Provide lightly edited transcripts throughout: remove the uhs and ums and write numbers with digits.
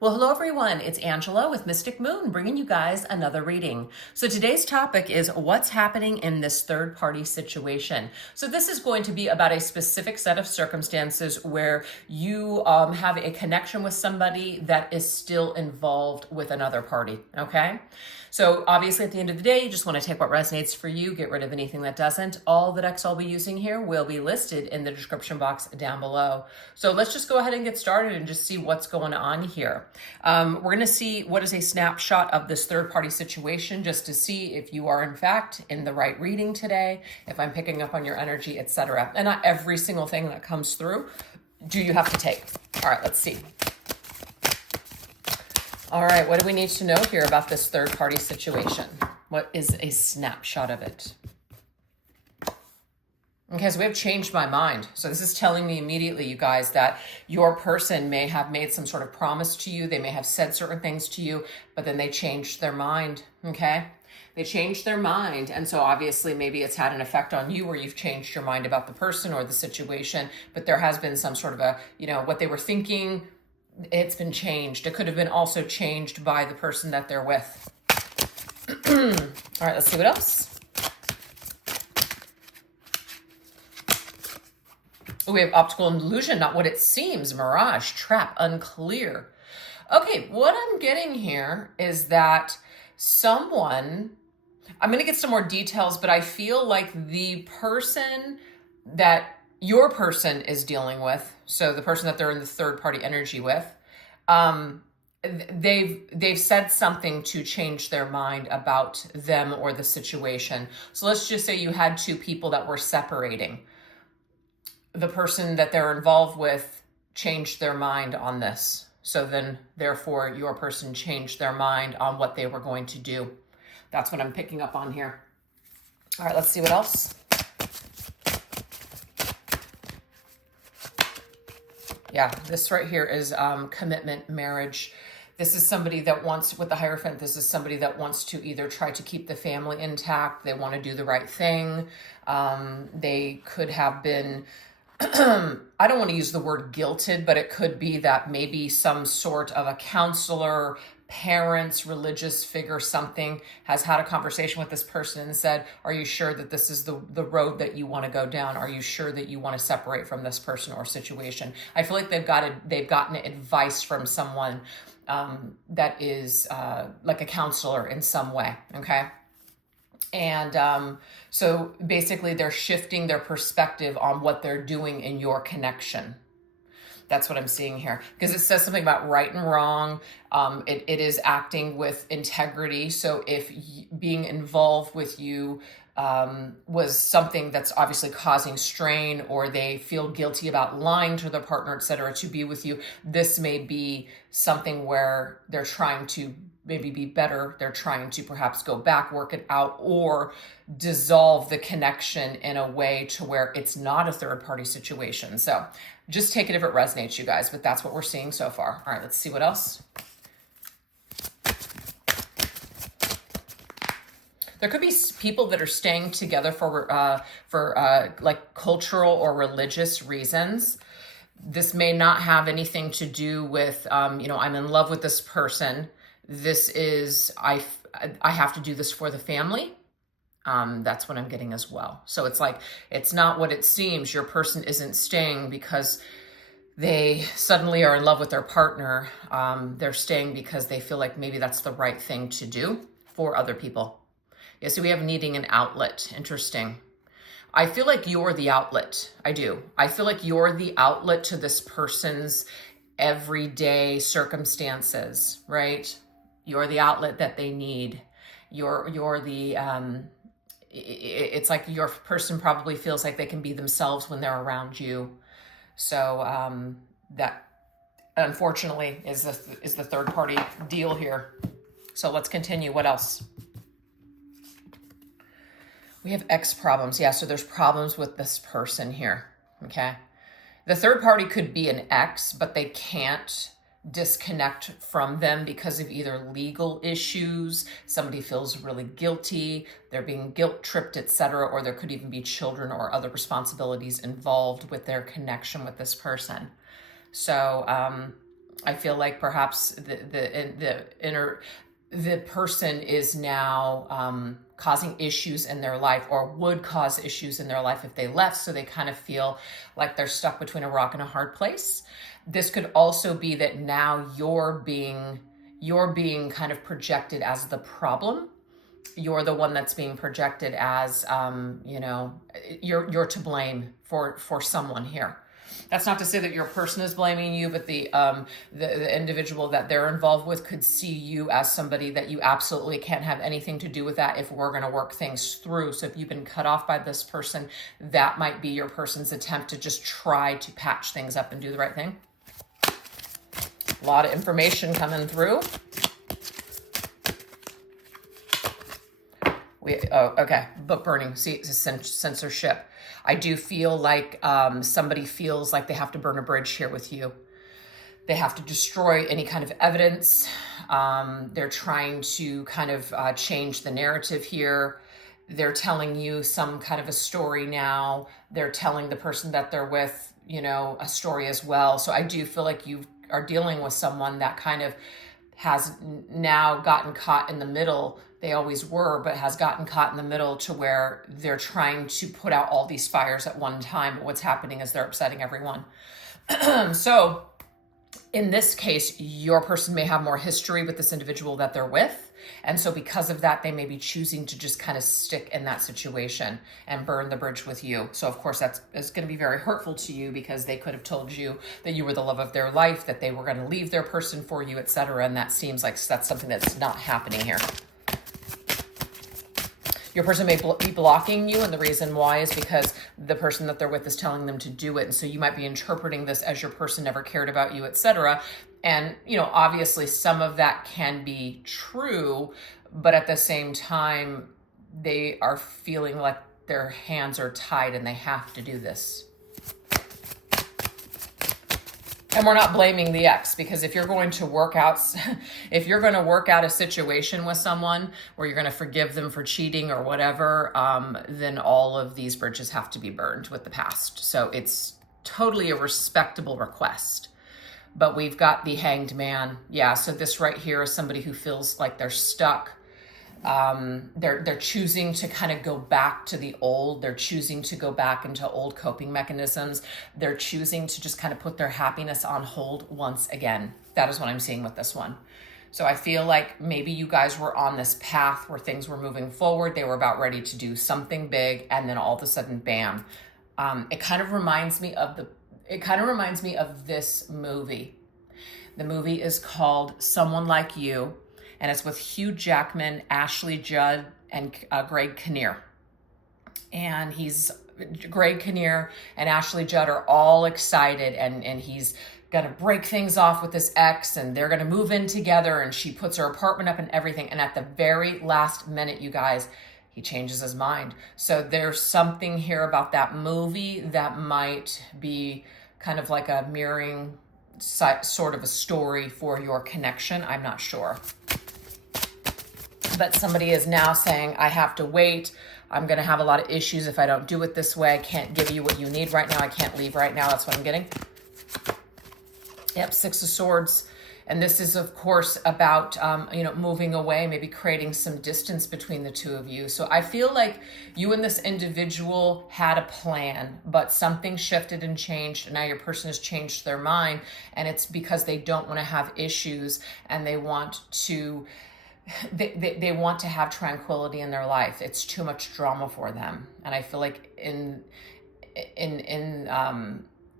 Well, hello everyone. It's Angela with Mystic Moon bringing you guys another reading. So today's topic is what's happening in this third party situation. So this is going to be about a specific set of circumstances where you have a connection with somebody that is still involved with another party. Okay. So obviously at the end of the day, you just want to take what resonates for you, get rid of anything that doesn't. All the decks I'll be using here will be listed in the description box down below. So let's just go ahead and get started and just see what's going on here. We're going to see what is a snapshot of this third party situation just to see if you are in fact in the right reading today, if I'm picking up on your energy, etc. And not every single thing that comes through do you have to take. All right, let's see. All right, what do we need to know here about this third party situation? What is a snapshot of it? Okay, so we have changed my mind. So this is telling me immediately, you guys, that your person may have made some sort of promise to you. They may have said certain things to you, but then they changed their mind, okay? They changed their mind. And so obviously maybe it's had an effect on you where you've changed your mind about the person or the situation, but there has been some sort of a, what they were thinking, it's been changed. It could have been also changed by the person that they're with. All right, let's see what else. We have optical illusion, not what it seems, mirage, trap, unclear. Okay, what I'm getting here is that someone, I'm going to get some more details, but I feel like the person that your person is dealing with, so the person that they're in the third party energy with, they've said something to change their mind about them or the situation. So let's just say you had two people that were separating. The person that they're involved with changed their mind on this. So then, therefore, your person changed their mind on what they were going to do. That's what I'm picking up on here. All right, let's see what else. Yeah, this right here is commitment, marriage. This is somebody that wants, with the Hierophant, this is somebody that wants to either try to keep the family intact. They want to do the right thing. They could have been, I don't want to use the word guilted, but it could be that maybe some sort of a counselor, parents, religious figure, something has had a conversation with this person and said, are you sure that this is the road that you want to go down? Are you sure that you want to separate from this person or situation? I feel like they've gotten advice from someone that is like a counselor in some way, okay? And so basically they're shifting their perspective on what they're doing in your connection. That's what I'm seeing here, because it says something about right and wrong. It is acting with integrity. So if being involved with you was something that's obviously causing strain, or they feel guilty about lying to their partner, etc., to be with you, this may be something where they're trying to maybe be better. They're trying to perhaps go back, work it out, or dissolve the connection in a way to where it's not a third party situation. So just take it if it resonates, you guys, but that's what we're seeing so far. All right, let's see what else. There could be people that are staying together for like cultural or religious reasons. This may not have anything to do with, I'm in love with this person. This is, I have to do this for the family. That's what I'm getting as well. So it's like, it's not what it seems. Your person isn't staying because they suddenly are in love with their partner. They're staying because they feel like maybe that's the right thing to do for other people. Yeah, so we have needing an outlet. Interesting. I feel like you're the outlet. I do. I feel like you're the outlet to this person's everyday circumstances, right? You're the outlet that they need. You're the, it's like your person probably feels like they can be themselves when they're around you. So that unfortunately is the third party deal here. So let's continue. What else? We have X problems. Yeah, so there's problems with this person here, okay? The third party could be an ex, but they can't disconnect from them because of either legal issues, somebody feels really guilty, they're being guilt tripped, etc., or there could even be children or other responsibilities involved with their connection with this person. So I feel like perhaps the person is now causing issues in their life, or would cause issues in their life if they left. So they kind of feel like they're stuck between a rock and a hard place. This could also be that now you're being kind of projected as the problem. You're the one that's being projected as, you're to blame for someone here. That's not to say that your person is blaming you, but the individual that they're involved with could see you as somebody that you absolutely can't have anything to do with that if we're going to work things through. So if you've been cut off by this person, that might be your person's attempt to just try to patch things up and do the right thing. A lot of information coming through. Okay, book burning, see, it's censorship. I do feel like somebody feels like they have to burn a bridge here with you. They have to destroy any kind of evidence. They're trying to kind of change the narrative here. They're telling you some kind of a story now. They're telling the person that they're with, a story as well. So I do feel like you are dealing with someone that kind of has now gotten caught in the middle. They always were, but has gotten caught in the middle to where they're trying to put out all these fires at one time. But what's happening is they're upsetting everyone. So in this case, your person may have more history with this individual that they're with. And so because of that, they may be choosing to just kind of stick in that situation and burn the bridge with you. So of course, it's going to be very hurtful to you, because they could have told you that you were the love of their life, that they were going to leave their person for you, etc. And that seems like that's something that's not happening here. Your person may be blocking you, and the reason why is because the person that they're with is telling them to do it. And so you might be interpreting this as your person never cared about you, etc. And, obviously some of that can be true, but at the same time, they are feeling like their hands are tied and they have to do this. And we're not blaming the ex, because if you're going to work out a situation with someone where you're going to forgive them for cheating or whatever, then all of these bridges have to be burned with the past. So it's totally a respectable request. But we've got the Hanged Man. Yeah, so this right here is somebody who feels like they're stuck. They're choosing to kind of go back to the old. They're choosing to go back into old coping mechanisms. They're choosing to just kind of put their happiness on hold once again. That is what I'm seeing with this one. So I feel like maybe you guys were on this path where things were moving forward. They were about ready to do something big, and then all of a sudden, bam. It kind of reminds me of this movie. The movie is called Someone Like You, and it's with Hugh Jackman, Ashley Judd, and Greg Kinnear. And Greg Kinnear and Ashley Judd are all excited, and he's gonna break things off with his ex, and they're gonna move in together, and she puts her apartment up and everything. And at the very last minute, you guys, he changes his mind. So there's something here about that movie that might be kind of like a mirroring sort of a story for your connection. I'm not sure. But somebody is now saying, I have to wait. I'm going to have a lot of issues if I don't do it this way. I can't give you what you need right now. I can't leave right now. That's what I'm getting. Yep, Six of Swords. And this is, of course, about, moving away, maybe creating some distance between the two of you. So I feel like you and this individual had a plan, but something shifted and changed. And now your person has changed their mind. And it's because they don't want to have issues, and they want to have tranquility in their life. It's too much drama for them. And I feel like in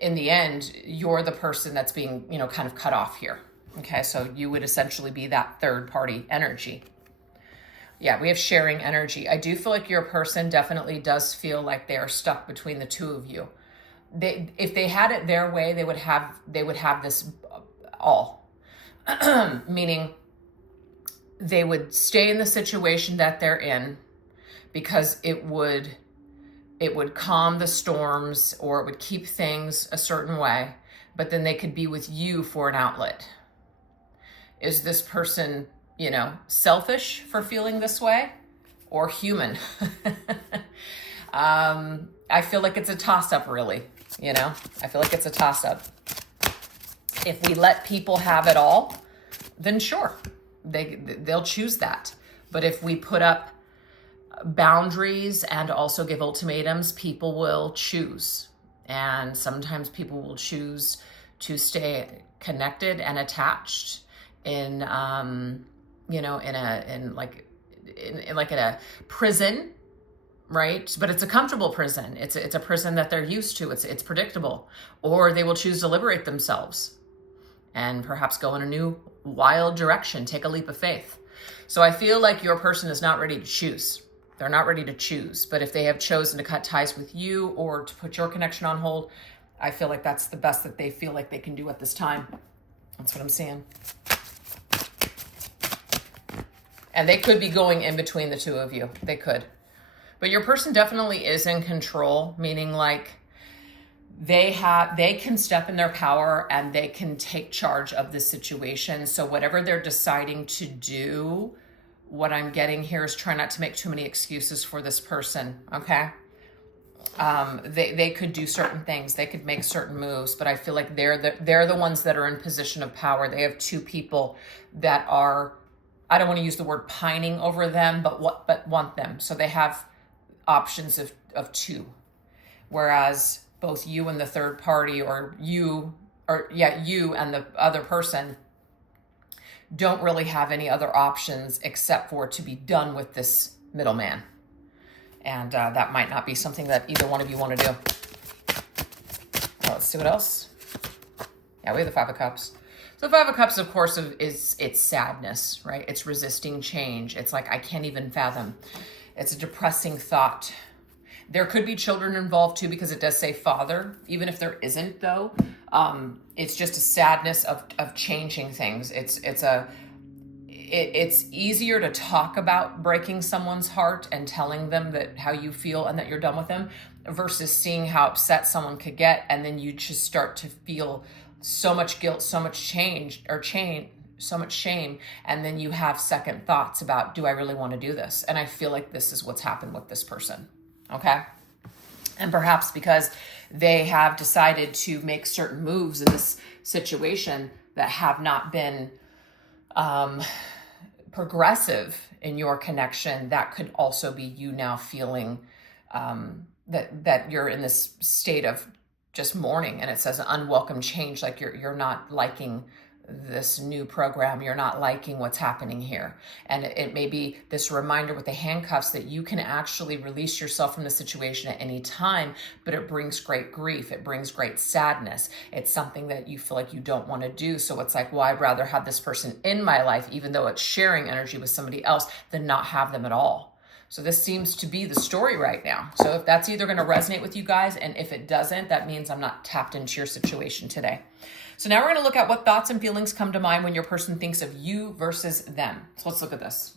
the end, you're the person that's being, kind of cut off here. Okay, so you would essentially be that third party energy. Yeah, we have sharing energy. I do feel like your person definitely does feel like they are stuck between the two of you. If they had it their way, they would have this all. Meaning they would stay in the situation that they're in because it would calm the storms, or it would keep things a certain way, but then they could be with you for an outlet. Is this person, selfish for feeling this way, or human? I feel like it's a toss-up, really. I feel like it's a toss-up. If we let people have it all, then sure, they'll choose that. But if we put up boundaries and also give ultimatums, people will choose. And sometimes people will choose to stay connected and attached in, you know, in a prison, right? But it's a comfortable prison. It's a prison that they're used to. It's predictable. Or they will choose to liberate themselves and perhaps go in a new wild direction, take a leap of faith. So I feel like your person is not ready to choose. They're not ready to choose. But if they have chosen to cut ties with you or to put your connection on hold, I feel like that's the best that they feel like they can do at this time. That's what I'm seeing. And they could be going in between the two of you. They could. But your person definitely is in control, meaning like they can step in their power and they can take charge of the situation. So whatever they're deciding to do, what I'm getting here is try not to make too many excuses for this person, okay? They could do certain things. They could make certain moves, but I feel like they're the ones that are in position of power. They have two people that are, I don't want to use the word pining over them, but want them. So they have options of two. Whereas both you and the third party, you and the other person don't really have any other options except for to be done with this middleman. And that might not be something that either one of you want to do. Well, let's see what else. Yeah, we have the Five of Cups. So the Five of Cups, of course, it's sadness, right? It's resisting change. It's like, I can't even fathom. It's a depressing thought. There could be children involved too, because it does say father. Even if there isn't, though, it's just a sadness of changing things. It's easier to talk about breaking someone's heart and telling them that how you feel and that you're done with them versus seeing how upset someone could get, and then you just start to feel so much guilt, so much so much shame, and then you have second thoughts about, do I really want to do this? And I feel like this is what's happened with this person. Okay. And perhaps because they have decided to make certain moves in this situation that have not been progressive in your connection, that could also be you now feeling that you're in this state of just mourning. And it says unwelcome change, like you're not liking this new program, you're not liking what's happening here. And it may be this reminder with the handcuffs that you can actually release yourself from the situation at any time, but it brings great grief. It brings great sadness. It's something that you feel like you don't want to do. So it's like, well, I'd rather have this person in my life, even though it's sharing energy with somebody else, than not have them at all. So this seems to be the story right now. So if that's either going to resonate with you guys, and if it doesn't, that means I'm not tapped into your situation today. So now we're going to look at what thoughts and feelings come to mind when your person thinks of you versus them. So let's look at this.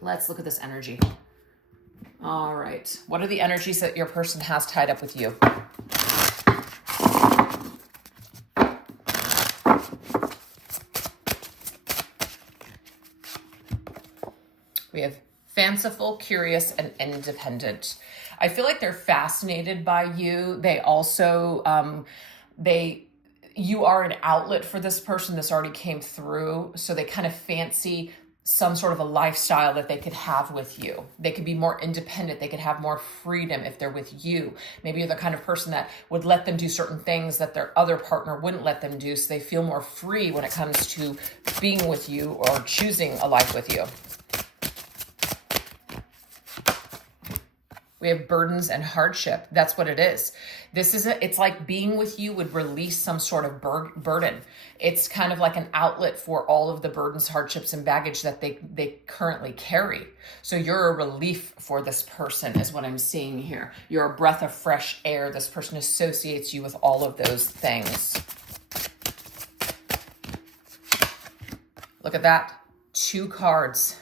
Let's look at this energy. All right. What are the energies that your person has tied up with you? We have fanciful, curious, and independent. I feel like they're fascinated by you. They also, you are an outlet for this person. This already came through. So they kind of fancy some sort of a lifestyle that they could have with you. They could be more independent. They could have more freedom if they're with you. Maybe you're the kind of person that would let them do certain things that their other partner wouldn't let them do. So they feel more free when it comes to being with you or choosing a life with you. We have burdens and hardship. That's what it is. It's like being with you would release some sort of burden. It's kind of like an outlet for all of the burdens, hardships, and baggage that they currently carry. So you're a relief for this person is what I'm seeing here. You're a breath of fresh air. This person associates you with all of those things. Look at that. 2 cards.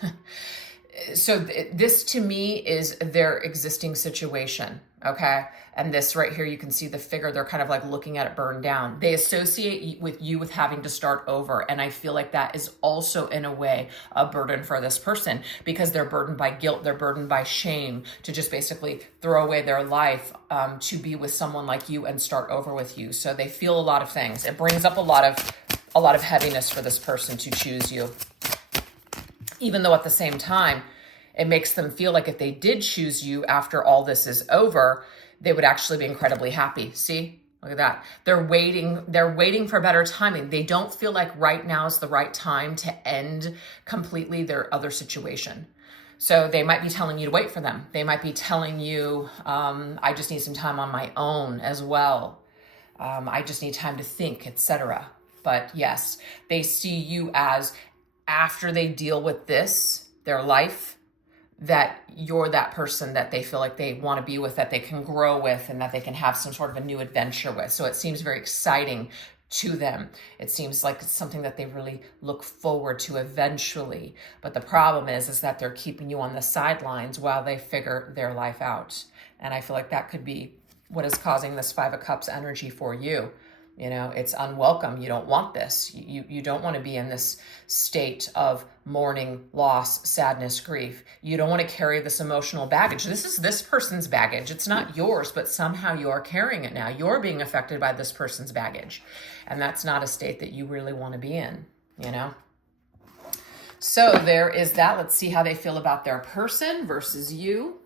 So this to me is their existing situation, okay? And this right here, you can see the figure, they're kind of like looking at it burn down. They associate with you with having to start over. And I feel like that is also in a way a burden for this person, because they're burdened by guilt, they're burdened by shame to just basically throw away their life to be with someone like you and start over with you. So they feel a lot of things. It brings up a lot of heaviness for this person to choose you. Even though at the same time, it makes them feel like if they did choose you after all this is over, they would actually be incredibly happy. See, look at that. They're waiting for better timing. They don't feel like right now is the right time to end completely their other situation. So they might be telling you to wait for them. They might be telling you, I just need some time on my own as well. I just need time to think, etc. But yes, they see you as, after they deal with this, their life, that you're that person that they feel like they want to be with, that they can grow with, and that they can have some sort of a new adventure with. So it seems very exciting to them. It seems like it's something that they really look forward to eventually. But the problem is that they're keeping you on the sidelines while they figure their life out. And I feel like that could be what is causing this Five of Cups energy for you. You know, it's unwelcome. You don't want this. You don't want to be in this state of mourning, loss, sadness, grief. You don't want to carry this emotional baggage. This is this person's baggage. It's not yours, but somehow you're carrying it now. You're being affected by this person's baggage. And that's not a state that you really want to be in, you know? So there is that. Let's see how they feel about their person versus you.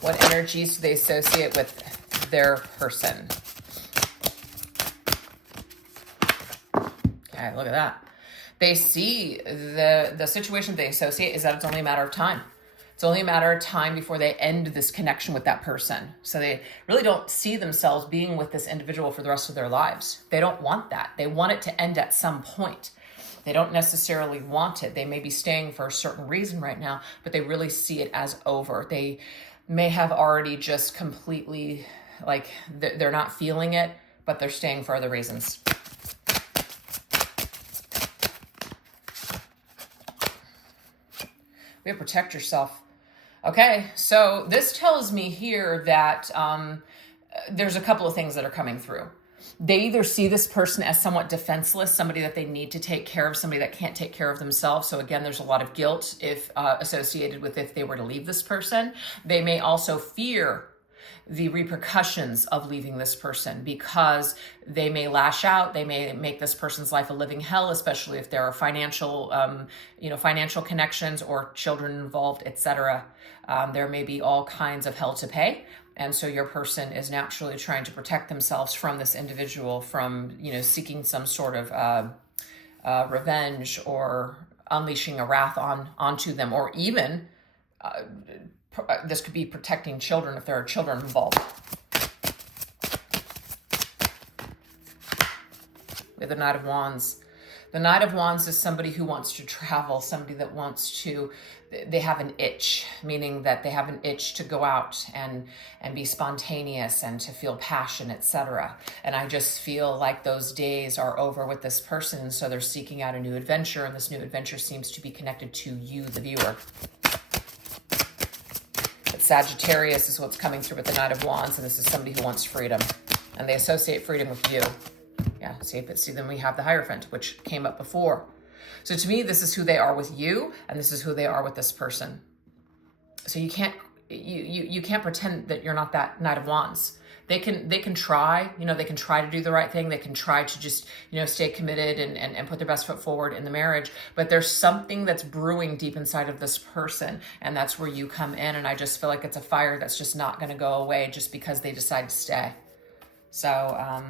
What energies do they associate with their person? Okay, look at that. They see the situation they associate is that it's only a matter of time. It's only a matter of time before they end this connection with that person. So they really don't see themselves being with this individual for the rest of their lives. They don't want that. They want it to end at some point. They don't necessarily want it. They may be staying for a certain reason right now, but they really see it as over. They may have already just completely, like, they're not feeling it, but they're staying for other reasons. We have protect yourself. Okay, so this tells me here that there's a couple of things that are coming through. They either see this person as somewhat defenseless, somebody that they need to take care of, somebody that can't take care of themselves. So again, there's a lot of guilt associated with if they were to leave this person. They may also fear the repercussions of leaving this person, because they may lash out. They may make this person's life a living hell, especially if there are financial connections or children involved, etc. There may be all kinds of hell to pay. And so your person is naturally trying to protect themselves from this individual, from, seeking some sort of revenge or unleashing a wrath onto them, or even this could be protecting children if there are children involved. We have the Knight of Wands. The Knight of Wands is somebody who wants to travel, somebody that wants to, they have an itch, meaning that they have an itch to go out and be spontaneous and to feel passion, etc. And I just feel like those days are over with this person, and so they're seeking out a new adventure, and this new adventure seems to be connected to you, the viewer. Sagittarius is what's coming through with the Knight of Wands, and this is somebody who wants freedom, and they associate freedom with you. Yeah, see, then we have the Hierophant, which came up before. So to me, this is who they are with you, and this is who they are with this person. So you can't pretend that you're not that Knight of Wands. They can try, they can try to do the right thing. They can try to just, stay committed and put their best foot forward in the marriage. But there's something that's brewing deep inside of this person, and that's where you come in. And I just feel like it's a fire that's just not going to go away just because they decide to stay. So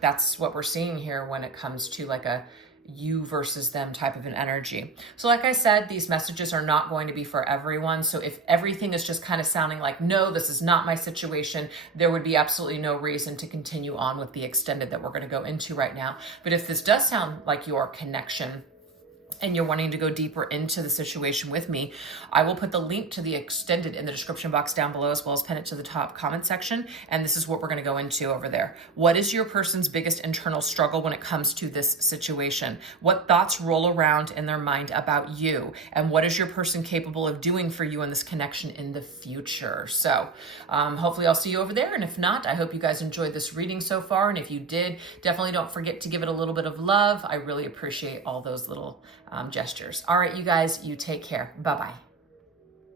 that's what we're seeing here when it comes to like a you versus them type of an energy. So like I said, these messages are not going to be for everyone. So if everything is just kind of sounding like, no, this is not my situation, there would be absolutely no reason to continue on with the extended that we're going to go into right now. But if this does sound like your connection, and you're wanting to go deeper into the situation with me, I will put the link to the extended in the description box down below, as well as pin it to the top comment section. And this is what we're going to go into over there. What is your person's biggest internal struggle when it comes to this situation? What thoughts roll around in their mind about you? And what is your person capable of doing for you in this connection in the future? So hopefully I'll see you over there. And if not, I hope you guys enjoyed this reading so far. And if you did, definitely don't forget to give it a little bit of love. I really appreciate all those little gestures. All right, you guys, you take care. Bye-bye.